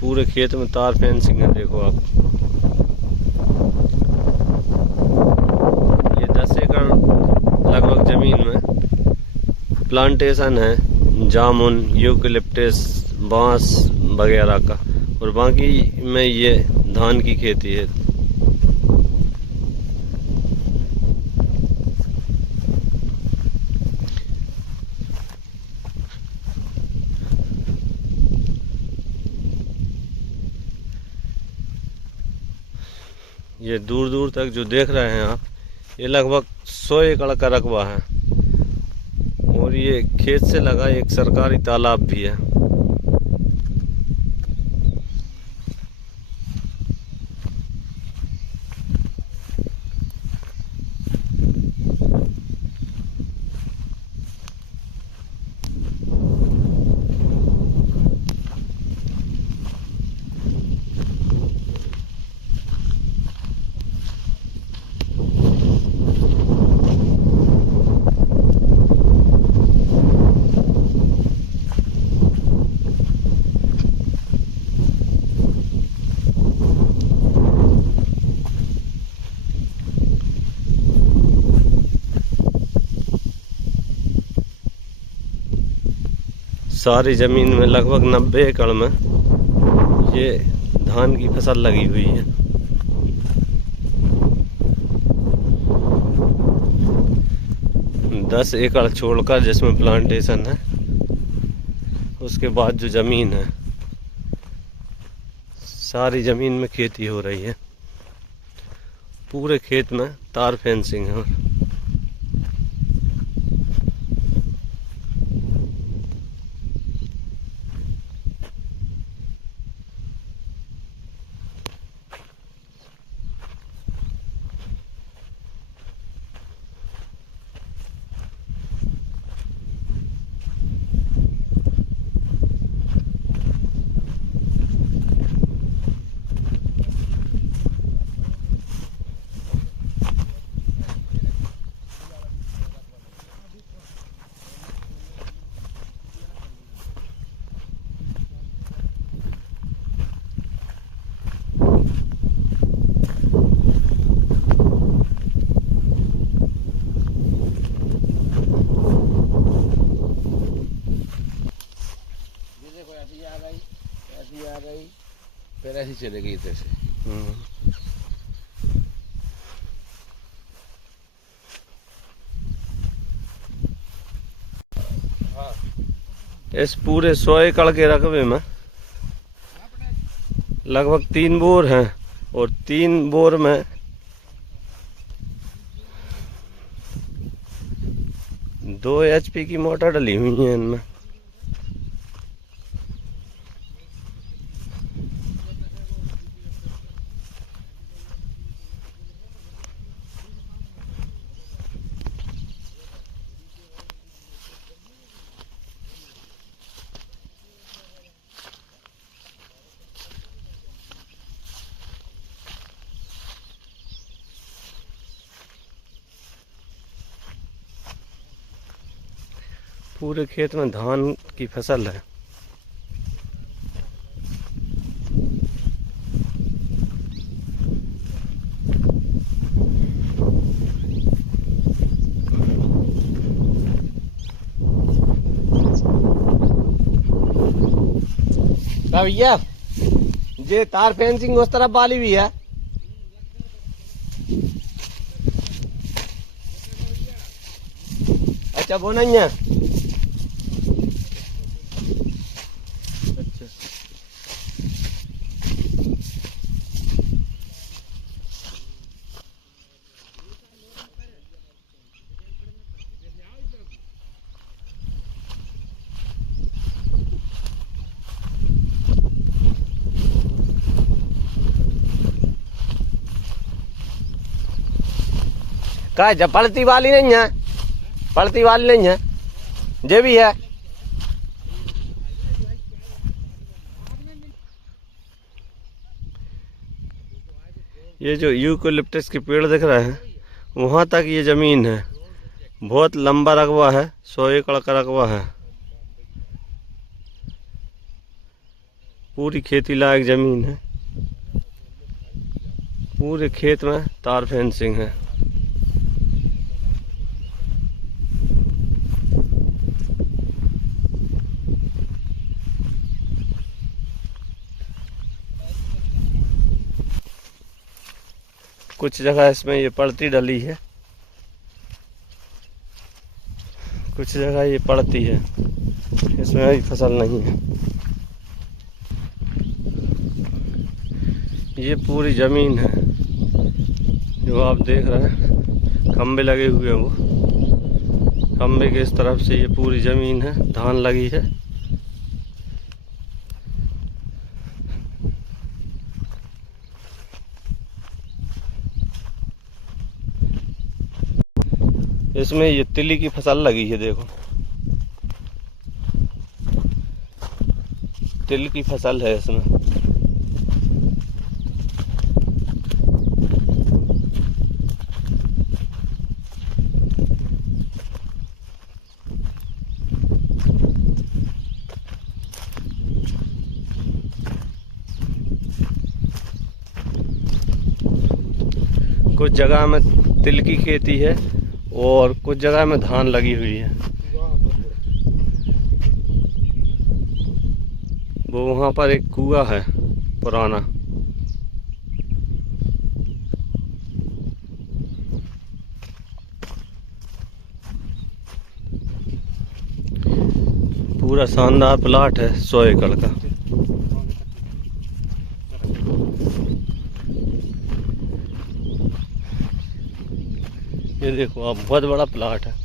पूरे खेत में तार फेंसिंग है। देखो आप, ये 10 एकड़ लगभग ज़मीन में प्लांटेशन है, जामुन, यूकलिप्टस, बांस वगैरह का, और बाकी में ये धान की खेती है। ये दूर दूर तक जो देख रहे हैं आप, ये लगभग 100 एकड़ का रकबा है, और ये खेत से लगा एक सरकारी तालाब भी है। सारी ज़मीन में लगभग 90 एकड़ में ये धान की फसल लगी हुई है। दस एकड़ छोड़कर जिसमें प्लांटेशन है, उसके बाद जो ज़मीन है, सारी ज़मीन में खेती हो रही है। पूरे खेत में तार फेंसिंग है। ऐसी आ गई, फिर ऐसी चले गई इधर से। इस पूरे 100 एकड़ के रकबे में लगभग 3 बोर हैं, और 3 बोर में 2 HP की मोटर डली हुई है इनमें। पूरे खेत में धान की फसल है। भैया ये तार फेंसिंग उस तरफ वाली भी है। अच्छा वो नहीं है। अच्छा का जब पड़ती वाली नहीं है, पड़ती वाली नहीं है, ये भी है। ये जो यूकलिप्टस के पेड़ दिख रहे हैं, वहाँ तक ये ज़मीन है। बहुत लंबा रकबा है, 100 एकड़ का रकबा है। पूरी खेती लायक जमीन है। पूरे खेत में तार फेंसिंग है। कुछ जगह इसमें ये पड़ती डली है, कुछ जगह ये पड़ती है, इसमें अभी फसल नहीं है। ये पूरी जमीन है जो आप देख रहे हैं, खंबे लगे हुए हैं। वो खंबे के इस तरफ से ये पूरी जमीन है, धान लगी है। इसमें ये तिली की फसल लगी है, देखो तिल की फसल है इसमें। कुछ जगह में तिल की खेती है और कुछ जगह में धान लगी हुई है। वो वहाँ पर एक कुआं है पुराना। पूरा शानदार प्लाट है 100 एकड़ का। ये देखो आप, बहुत बड़ा प्लाट है।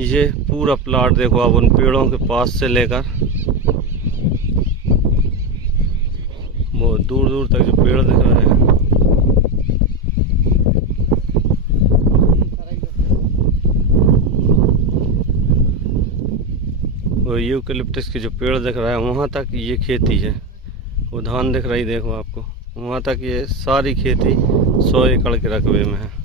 ये पूरा प्लाट देखो आप, उन पेड़ों के पास से लेकर बहुत दूर दूर तक जो पेड़ दिख रहे हैं, वो यूकेलिप्टस के जो पेड़ दिख रहा है वहाँ तक ये खेती है। वो धान दिख रही देखो आपको, वहाँ तक ये सारी खेती 100 एकड़ के रकबे में है।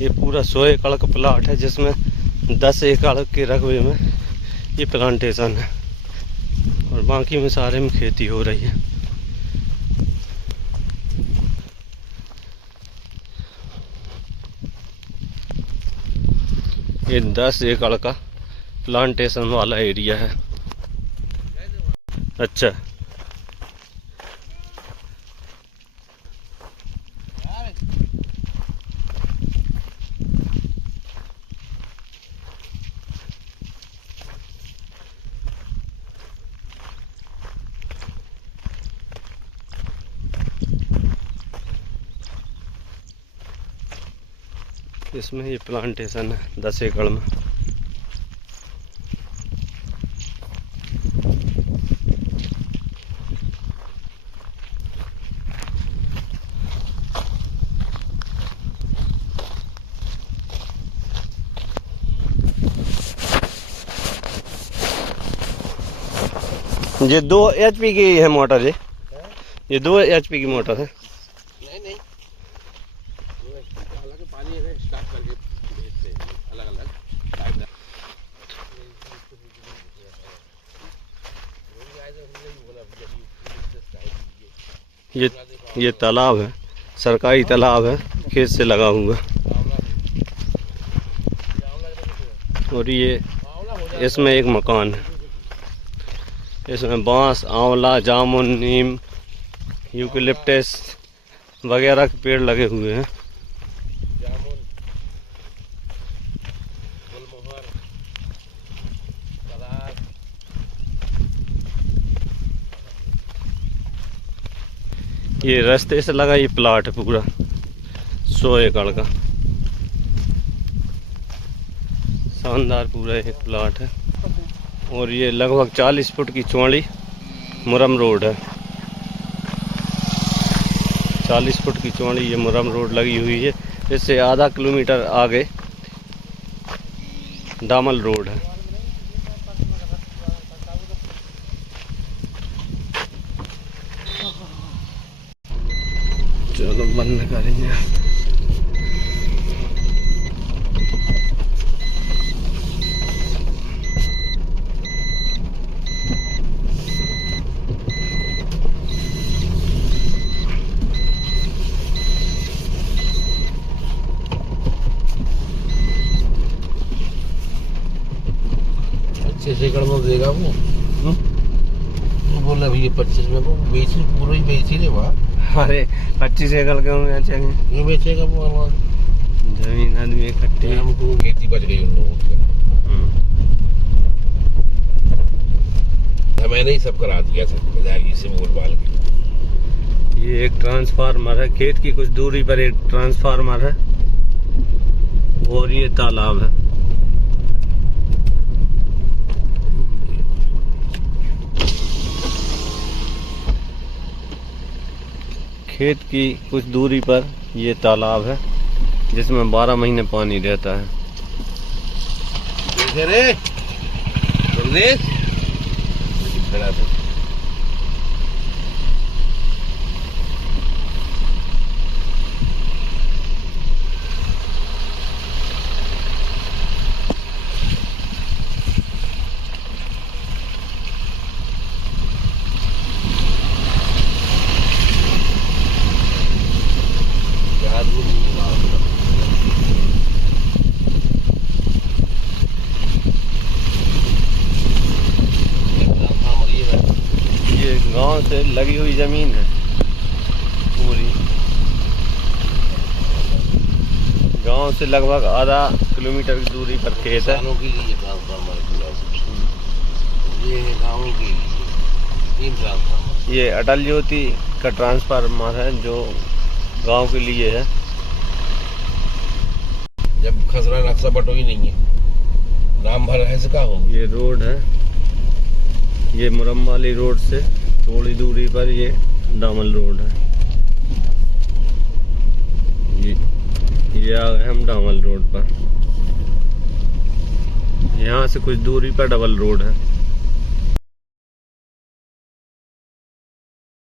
ये पूरा 100 एकड़ का प्लाट है जिसमें 10 एकड़ के रकबे में ये प्लांटेशन है और बाकी में सारे में खेती हो रही है। ये 10 एकड़ का प्लांटेशन वाला एरिया है। अच्छा, इसमें ये प्लांटेशन है 10 एकड़ में। ये 2 HP की है मोटर, ये 2 HP की मोटर है। नहीं पानी है, स्टार्ट करके भेजते हैं अलग अलग। ये तालाब है, सरकारी तालाब है, खेत से लगा हुआ। और ये इसमें एक मकान है, इसमें बांस, आंवला, जामुन, नीम, यूकेलिप्टस वगैरह के पेड़ लगे हुए हैं। ये रास्ते से लगा ये प्लाट है पूरा 100 एकड़ का, शानदार पूरा एक प्लाट है। और ये लगभग 40 फुट की चौड़ी मुरम रोड है, 40 फुट की चौड़ी ये मुरम रोड लगी हुई है। इससे आधा किलोमीटर आगे दामल रोड है। चलो बंद करेंगे। एकड़ में देगा वो बोला भैया 25 में को बेची, पूरा ही बेची रे वहाँ। अरे 25 एकड़ के होंगे चाहिए, क्यों बेचेगा वो? जमीन आदमी इकट्ठी हमको खेती बच गई उन लोगों की। मैंने ही सब करा दिया, सब विधायक से बोल बाल के। ये एक ट्रांसफार्मर है, खेत की कुछ दूरी पर एक ट्रांसफार्मर है। और ये तालाब है। खेत की कुछ दूरी पर ये तालाब है जिसमें 12 महीने पानी रहता है। रे ये गांव से लगी हुई जमीन है पूरी, गांव से लगभग आधा किलोमीटर की दूरी पर खेत है। ये अटल ज्योति का ट्रांसफार्मर है जो गांव के लिए है। जब खसरा नक्शा बटो ही नहीं है, नाम भर है इसका हो। ये रोड है, ये मुरम वाली रोड से थोड़ी दूरी पर ये दामल रोड है। ये आ गए हम दामल रोड पर। यहाँ से कुछ दूरी पर डबल रोड है।